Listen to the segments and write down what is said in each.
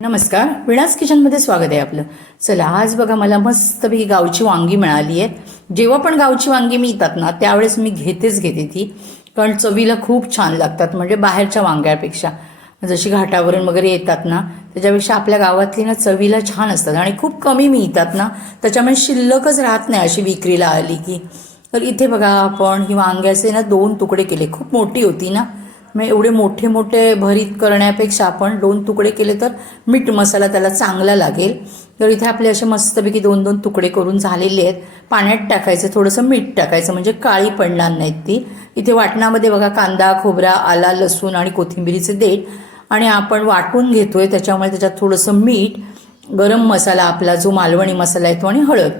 नमस्कार, विणास किचनमध्ये स्वागत आहे आपलं. चला, आज बघा मला मस्तपैकी गावची वांगी मिळाली आहेत. जेव्हा पण गावची वांगी मिळतात ना त्यावेळेस मी घेते ती, कारण चवीला खूप छान लागतात. म्हणजे बाहेरच्या वांग्यापेक्षा, जशी घाटावरून वगैरे येतात ना त्याच्यापेक्षा आपल्या गावातली ना चवीला छान असतात आणि खूप कमी मिळतात ना, त्याच्यामुळे शिल्लकच राहत नाही अशी विक्रीला आली की. तर इथे बघा आपण ही वांग्याचे ना 2 तुकडे केले. खूप मोठी होती ना, मग एवढे मोठे मोठे भरीत करण्यापेक्षा आपण 2 तुकडे केले तर मीठ मसाला त्याला चांगला लागेल. तर इथे आपले असे मस्तपैकी 2-2 तुकडे करून झालेले आहेत. पाण्यात टाकायचं, थोडंसं मीठ टाकायचं म्हणजे काळी पडणार नाहीत ती. इथे वाटणामध्ये बघा कांदा, खोबरा, आला, लसूण आणि कोथिंबिरीचे देठ आणि आपण वाटून घेतोय, त्याच्यामुळे त्याच्यात थोडंसं मीठ, गरम मसाला आपला जो मालवणी मसाला येतो आणि हळद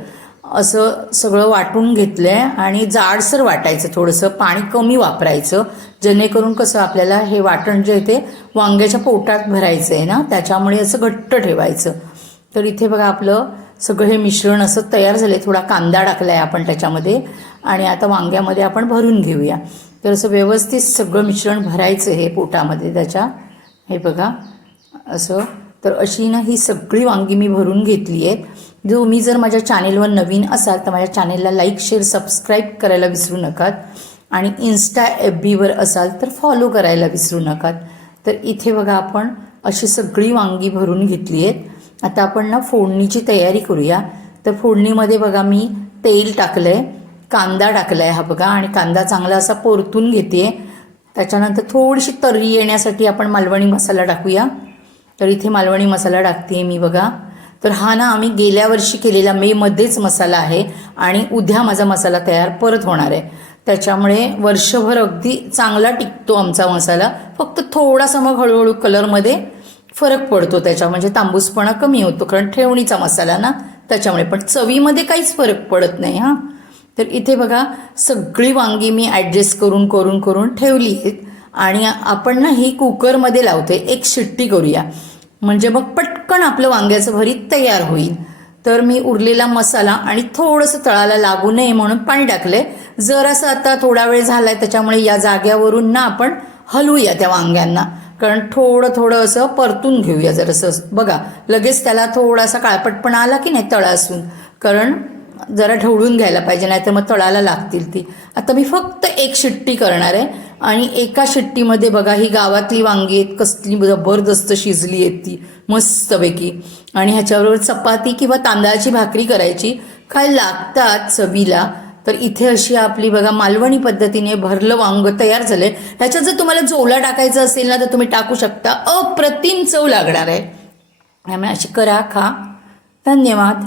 असं सगळं वाटून घेतलं आहे. आणि जाडसर वाटायचं, थोडंसं पाणी कमी वापरायचं, जेणेकरून कसं आपल्याला हे वाटण जे ते वांग्याच्या पोटात भरायचं आहे ना, त्याच्यामुळे असं घट्ट ठेवायचं. तर इथे बघा आपलं सगळं हे मिश्रण असं तयार झालं आहे. थोडा कांदा टाकला आहे आपण त्याच्यामध्ये आणि आता वांग्यामध्ये आपण भरून घेऊया. तर असं व्यवस्थित सगळं मिश्रण भरायचं हे पोटामध्ये त्याच्या. हे बघा असं. तर अशी ना ही सगळी वांगी मी भरून घेतली आहेत. तुम्ही जर माझ्या चॅनेलवर नवीन असाल तर माझ्या चॅनेलला लाईक, शेअर, सबस्क्राईब करायला विसरू नका आणि इन्स्टा FBवर असाल तर फॉलो करायला विसरू नका. तर इथे बघा आपण अशी सगळी वांगी भरून घेतली आहेत. आता आपण ना फोडणीची तयारी करूया. तर फोडणीमध्ये बघा मी तेल टाकलं आहे, कांदा टाकला आहे हा बघा, आणि कांदा चांगला असा परतून घेते. त्याच्यानंतर थोडीशी तर्री येण्यासाठी आपण मालवणी मसाला टाकूया. तर इथे मालवणी मसाला टाकते मी बघा. तर हा ना आम्ही गेल्या वर्षी केलेला मेमध्येच मसाला आहे आणि उद्या माझा मसाला तयार परत होणार आहे. त्याच्यामुळे वर्षभर अगदी चांगला टिकतो आमचा मसाला. फक्त थोडासा मग हळूहळू कलरमध्ये फरक पडतो त्याच्या, म्हणजे तांबूसपणा कमी होतो, कारण ठेवणीचा मसाला ना त्याच्यामुळे. पण चवीमध्ये काहीच फरक पडत नाही हां. तर इथे बघा सगळी वांगी मी ॲडजस्ट करून करून करून ठेवली आहेत आणि आपण ना ही कुकरमध्ये लावते. 1 शिट्टी करूया म्हणजे मग पटकन आपलं वांग्याचं भरीत तयार होईल. तर मी उरलेला मसाला आणि थोडंसं तळाला लागू नये म्हणून पाणी टाकलंय. जरासं आता थोडा वेळ झालाय त्याच्यामुळे या जाग्यावरून ना आपण हलवूया त्या वांग्यांना, कारण थोडं थोडं असं परतून घेऊया जरासं. बघा लगेच त्याला थोडासा काळपटपणा आला की नाही तळासून, कारण जरा ढवळून घ्यायला पाहिजे, नाही तर मग तळाला लागतील ती. आता मी फक्त 1 शिट्टी करणार आहे आणि एका शिट्टीमध्ये बघा ही गावातली वांगी आहेत, कसली जबरदस्त शिजली आहेत ती मस्तपैकी. आणि ह्याच्याबरोबर चपाती किंवा तांदळाची भाकरी करायची, काय लागतात चवीला. तर इथे अशी आपली बघा मालवणी पद्धतीने भरलं वांग तयार झालंय. ह्याच्यात जर तुम्हाला जोला टाकायचं असेल ना तर तुम्ही टाकू शकता, अप्रतिम चव लागणार आहे. त्यामुळे अशी करा, खा. धन्यवाद.